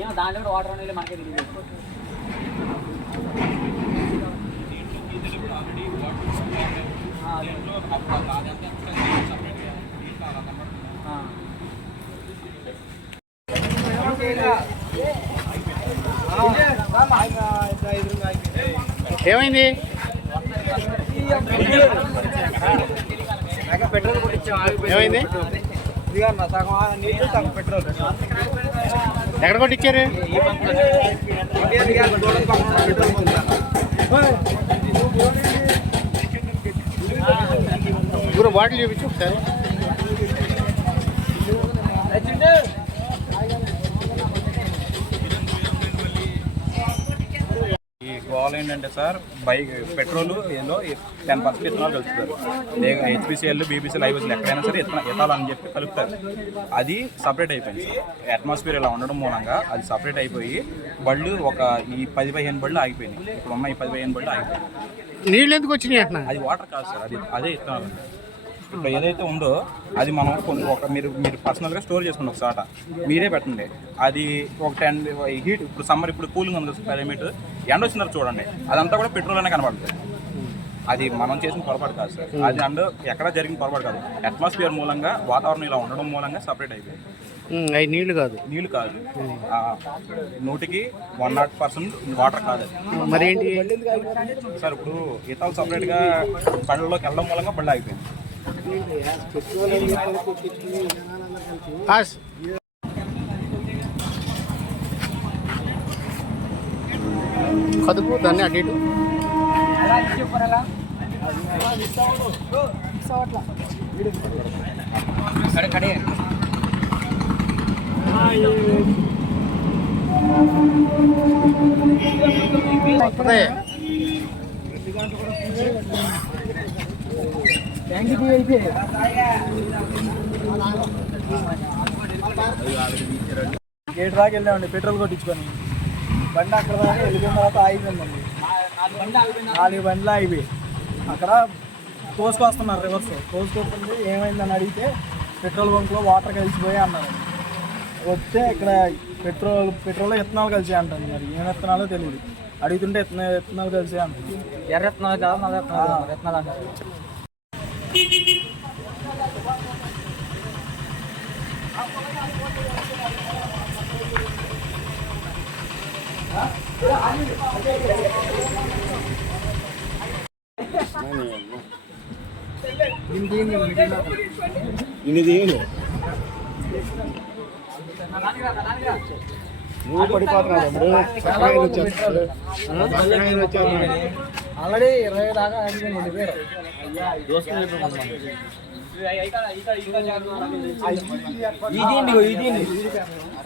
ఏమో దాంట్లో కూడా వాటర్ అనేది మనకే తెలియదు. ఏమైంది? పెట్రోల్ కొట్టించాం. ఏమైంది? పెట్రోల్ ఎక్కడ కొట్టించారు? ఊరు బాటిల్ చూపించు ఒకసారి. ఈ గోల్ ఏంటంటే సార్ బైక్ పెట్రోల్ ఏదో 10% ఇథనాల్ కలుపుతారు. హెచ్పిసిఎల్, బీపీసీఎల్, ఐఓసీలు ఎక్కడైనా సరే ఇథాలని చెప్పి కలుపుతారు. అది సపరేట్ అయిపోయింది సార్. అట్మాస్ఫియర్ ఇలా ఉండడం మూలంగా అది సపరేట్ అయిపోయి బళ్ళు ఈ 10-15 బళ్ళు ఆగిపోయినాయి. ఇప్పుడు ఉన్న ఈ 10-15 బళ్ళు ఆగిపోయినాయి. నీళ్ళు ఎందుకు వచ్చినాయి అట్లా? అది వాటర్ కాదు సార్, అదే ఇథనాల్. ఇప్పుడు ఏదైతే ఉందో అది మనం మీరు పర్సనల్గా స్టోర్ చేసుకోండి ఒక చోట, మీరే పెట్టండి. అది ఒక 10 హీట్, ఇప్పుడు సమ్మర్, ఇప్పుడు కూలింగ్ ఉంది కదా క్లైమేట్, ఎండ వచ్చినారు చూడండి, అదంతా కూడా పెట్రోల్ అనే కనబడుతుంది. అది మనం చేసిన పొరపాటు కాదు సార్. అది ఎక్కడ జరిగిన పొరపాటు కాదు. అట్మాస్ఫియర్ మూలంగా, వాతావరణం ఇలా ఉండడం మూలంగా సపరేట్ అయిపోయింది. అవి నీళ్లు కాదు. 100% వాటర్ కాదు. మరి ఏంటి సార్ ఇప్పుడు ఇతలు సపరేట్గా బండ్లలోకి వెళ్ళడం మూలంగా బండి ఆగిపోయింది. కదుపు దాన్ని అటు ఇటు. గేట్ దాకా వెళ్ళామండి పెట్రోల్ కొట్టించుకొని. బండి అక్కడ దాకా వెళ్ళిపోయిన తర్వాత ఆగిపోయిందండి. 4 బండ్లు ఆగిపోయి అక్కడ తోసుకొస్తున్నారు. రివర్స్ తోసుకొస్తుంది. ఏమైందని అడిగితే పెట్రోల్ బంక్లో వాటర్ కలిసిపోయి అన్నారు. వస్తే ఇక్కడ పెట్రోల్ ఇథనాల్ కలిసి అంటుంది. మరి ఏం ఇథనాలో తెలియదు. అడుగుతుంటే ఇథనాల్ కలిసి అంటుంది. ఎర్ర ఇథనాల్ కాదు, నల్ల ఇథనాల్ అంటారు. నువ్వు పడిపోతున్నావు. ఆల్రెడీ 20 దాకా అడిగిపోయింది పేరు.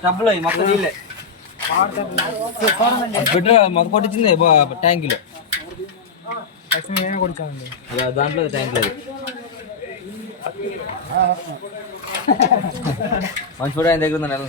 డబ్బులు మొత్తం నీళ్ళే పెట్రోల్ మొత్తం కొట్టించింది ట్యాంకులో. కొట్టించానండి దాంట్లో ట్యాంక్ లేదు. మంచి ఫోటో ఆయన దగ్గర ఉందండి. ఎలా